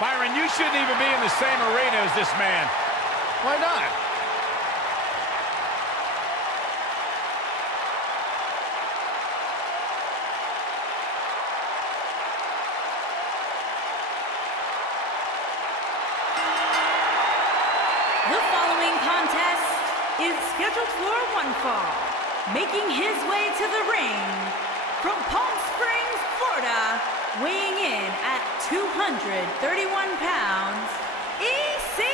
Byron, you shouldn't even be in the same arena as this man. Why not? The following contest is scheduled for one fall. Making his way to the ring from Palm Springs, Florida, weighing in at 231 pounds, Ec3.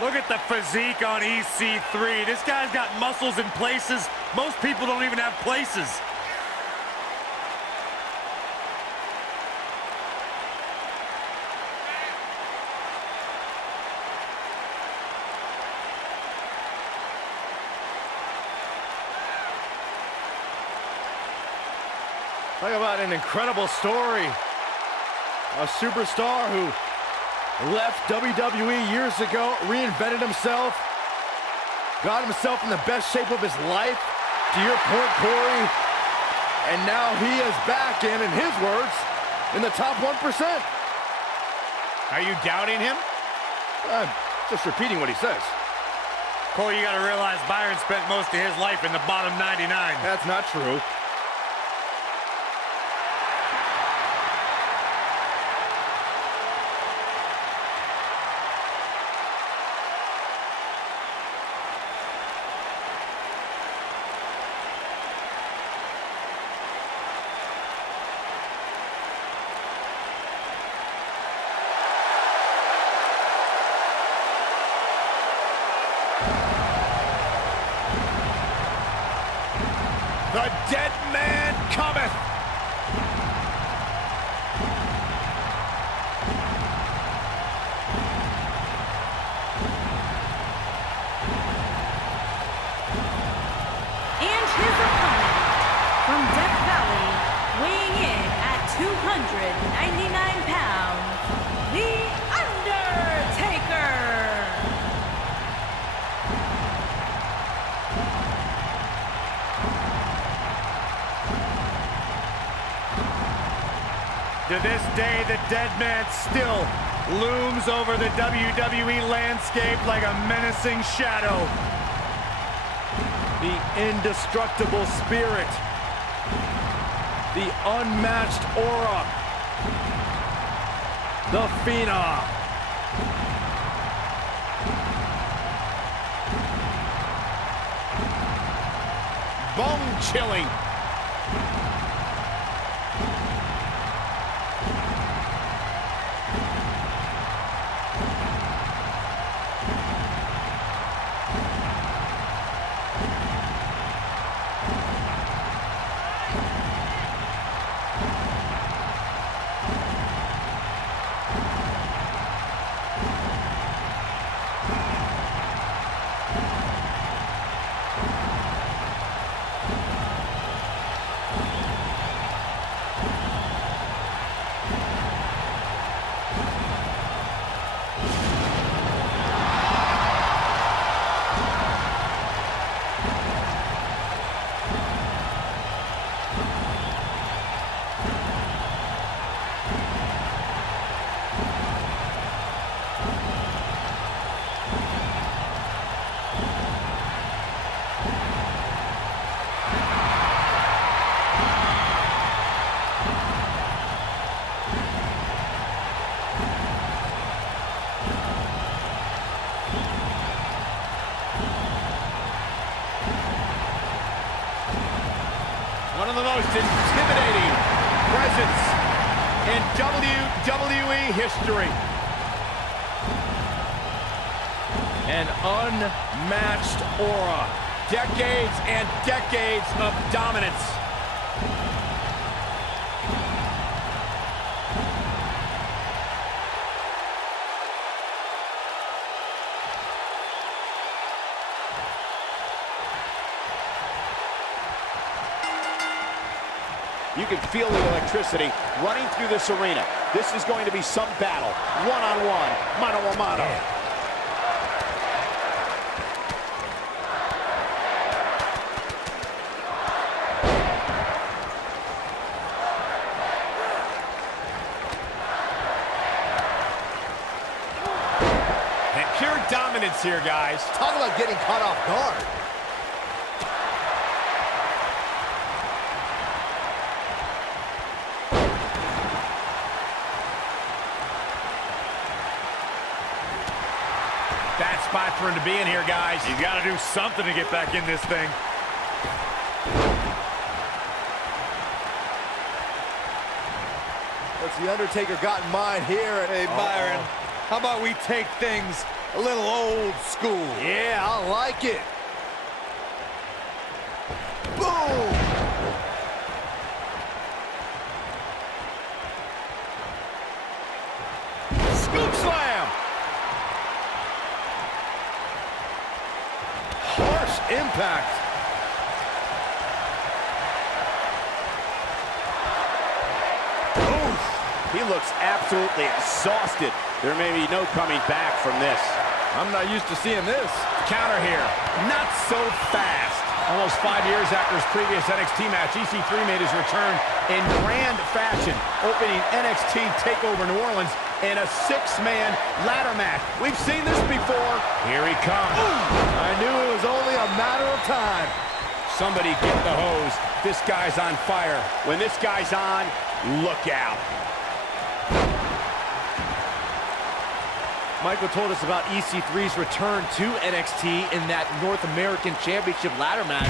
Look at the physique on Ec3. This guy's got muscles in places most people don't even have places. Talk about an incredible story. A superstar who left WWE years ago, reinvented himself, got himself in the best shape of his life, to your point, Corey, and now he is back in his words, in the top 1%. Are you doubting him? I'm just repeating what he says. Cole, you gotta realize Byron spent most of his life in the bottom 99. That's not true. The dead man cometh. And his opponent from Death Valley, weighing in at 299 pounds, The Undertaker. To this day, the dead man still looms over the WWE landscape like a menacing shadow. The indestructible spirit, the unmatched aura, the phenom. Bone-chilling. One of the most intimidating presence in WWE history. An unmatched aura. Decades and decades of dominance. You can feel the electricity running through this arena. This is going to be some battle. One-on-one, mano-a-mano. Pure dominance here, guys. Talk about getting caught off guard. Bad spot for him to be in here, guys. He's got to do something to get back in this thing. What's the Undertaker got in mind here? Hey, Byron, how about we take things a little old school? Yeah, I like it. Boom! Scoop slam. Harsh impact. He looks absolutely exhausted. There may be no coming back from this. I'm not used to seeing this. Counter here. Not so fast. Almost 5 years after his previous NXT match, EC3 made his return in grand fashion, opening NXT TakeOver New Orleans in a 6-man ladder match. We've seen this before. Here he comes. I knew it was only a matter of time. Somebody get the hose. This guy's on fire. When this guy's on, look out. Michael told us about EC3's return to NXT in that North American Championship ladder match.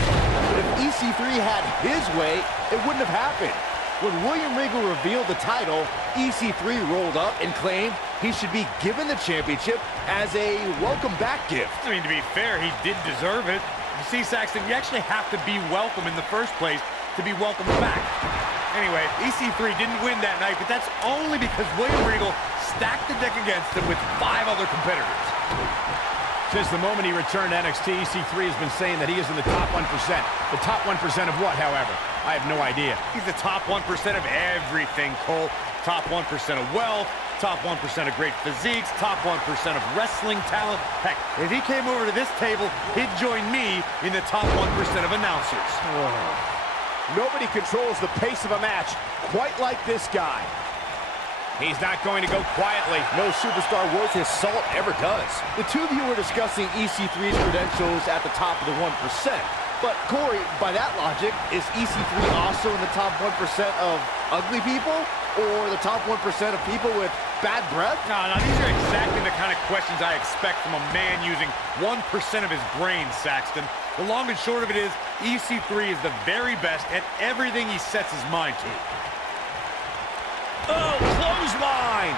But if EC3 had his way, it wouldn't have happened. When William Regal revealed the title, EC3 rolled up and claimed he should be given the championship as a welcome back gift. I mean, to be fair, he did deserve it. You see, Saxton, you actually have to be welcome in the first place to be welcomed back. Anyway, EC3 didn't win that night, but that's only because William Regal stacked the deck against him with 5 other competitors. Since the moment he returned to NXT, EC3 has been saying that he is in the top 1%. The top 1% of what, however? I have no idea. He's the top 1% of everything, Cole. Top 1% of wealth, top 1% of great physiques, top 1% of wrestling talent. Heck, if he came over to this table, he'd join me in the top 1% of announcers. Nobody controls the pace of a match quite like this guy. He's not going to go quietly. No superstar worth his salt ever does. The two of you were discussing EC3's credentials at the top of the 1%. But, Corey, by that logic, is EC3 also in the top 1% of ugly people? Or the top 1% of people with bad breath? No, these are exactly the kind of questions I expect from a man using 1% of his brain, Saxton. The long and short of it is, EC3 is the very best at everything he sets his mind to. Oh, clothesline!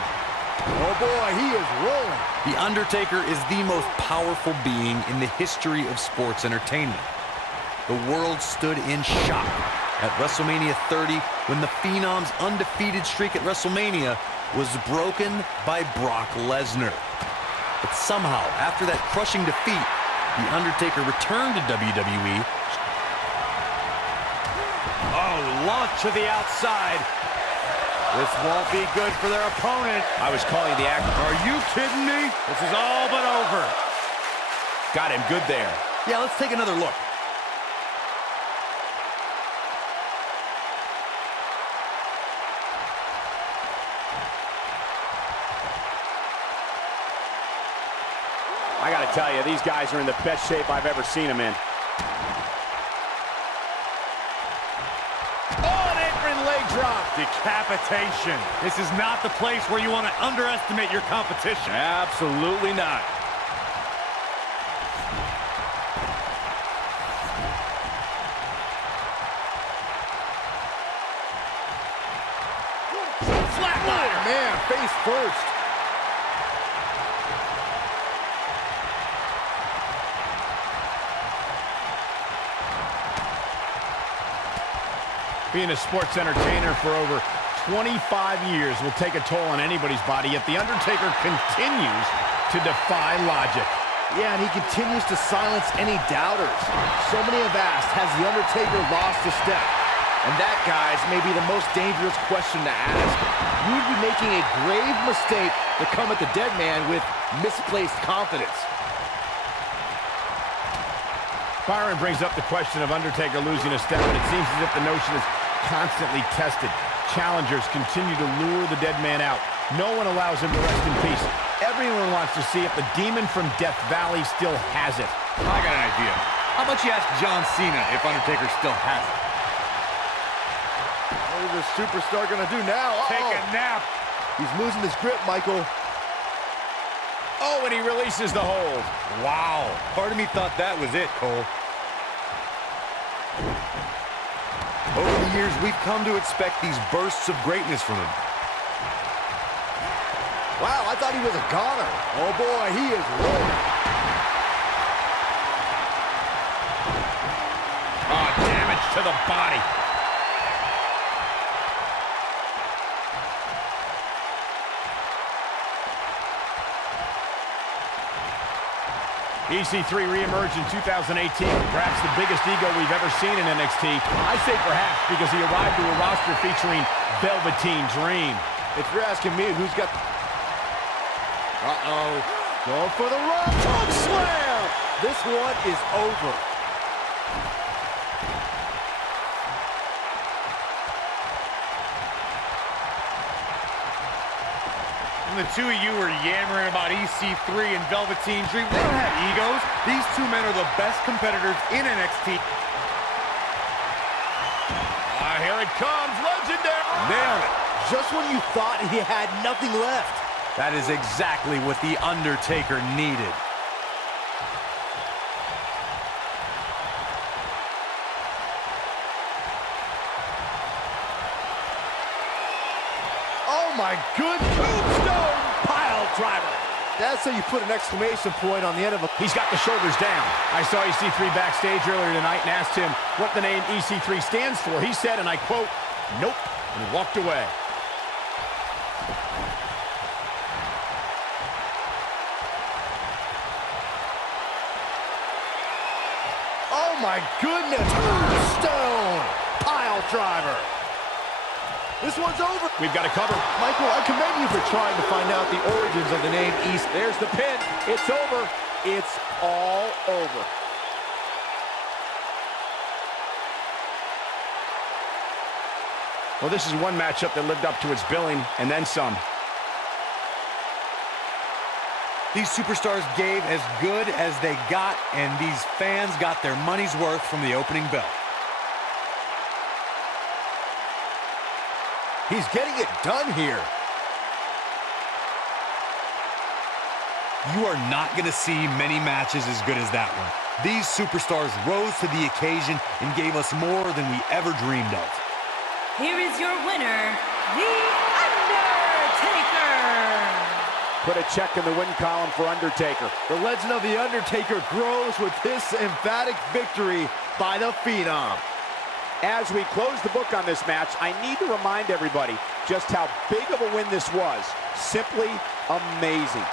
Oh boy, he is rolling. The Undertaker is the most powerful being in the history of sports entertainment. The world stood in shock at WrestleMania 30 when the Phenom's undefeated streak at WrestleMania was broken by Brock Lesnar. But somehow, after that crushing defeat, The Undertaker returned to WWE. Oh, launch to the outside. This won't be good for their opponent. I was calling the act. Are you kidding me? This is all but over. Got him good there. Yeah, let's take another look. I gotta tell you, these guys are in the best shape I've ever seen them in. Oh, an apron leg drop. Decapitation. This is not the place where you want to underestimate your competition. Absolutely not. Flatliner. Oh, man, face first. Being a sports entertainer for over 25 years will take a toll on anybody's body, yet The Undertaker continues to defy logic. Yeah, and he continues to silence any doubters. So many have asked, has The Undertaker lost a step? And that, guys, may be the most dangerous question to ask. You would be making a grave mistake to come at the dead man with misplaced confidence. Byron brings up the question of Undertaker losing a step, and it seems as if the notion is constantly tested. Challengers continue to lure the dead man out. No one allows him to rest in peace. Everyone wants to see if the demon from Death Valley still has it. I got an idea. How about you ask John Cena if Undertaker still has it? What is this superstar gonna do now? Take a nap. He's losing his grip, Michael. Oh, and he releases the hold. Wow. Part of me thought that was it, Cole. Over the years, we've come to expect these bursts of greatness from him. Wow, I thought he was a goner. Oh boy, he is rolling. Oh, damage to the body. EC3 reemerged in 2018, perhaps the biggest ego we've ever seen in NXT. I say perhaps because he arrived to a roster featuring Velveteen Dream. If you're asking me, who's got... Uh-oh. Going for the run. Choke slam! This one is over. The two of you were yammering about EC3 and Velveteen Dream. They don't have egos. These two men are the best competitors in NXT. Here it comes, legendary! Nailed it. Just when you thought he had nothing left. That is exactly what The Undertaker needed. Oh my good tombstone pile driver. That's how you put an exclamation point on the end of a... He's got the shoulders down. I saw EC3 backstage earlier tonight and asked him what the name EC3 stands for. He said, and I quote, "Nope," and walked away. Oh my goodness! Tombstone pile driver. This one's over. We've got it covered. Michael, I commend you for trying to find out the origins of the name East. There's the pin. It's over. It's all over. Well, this is one matchup that lived up to its billing, and then some. These superstars gave as good as they got, and these fans got their money's worth from the opening bell. He's getting it done here. You are not going to see many matches as good as that one. These superstars rose to the occasion and gave us more than we ever dreamed of. Here is your winner, The Undertaker. Put a check in the win column for Undertaker. The legend of The Undertaker grows with this emphatic victory by the Phenom. As we close the book on this match, I need to remind everybody just how big of a win this was. Simply amazing.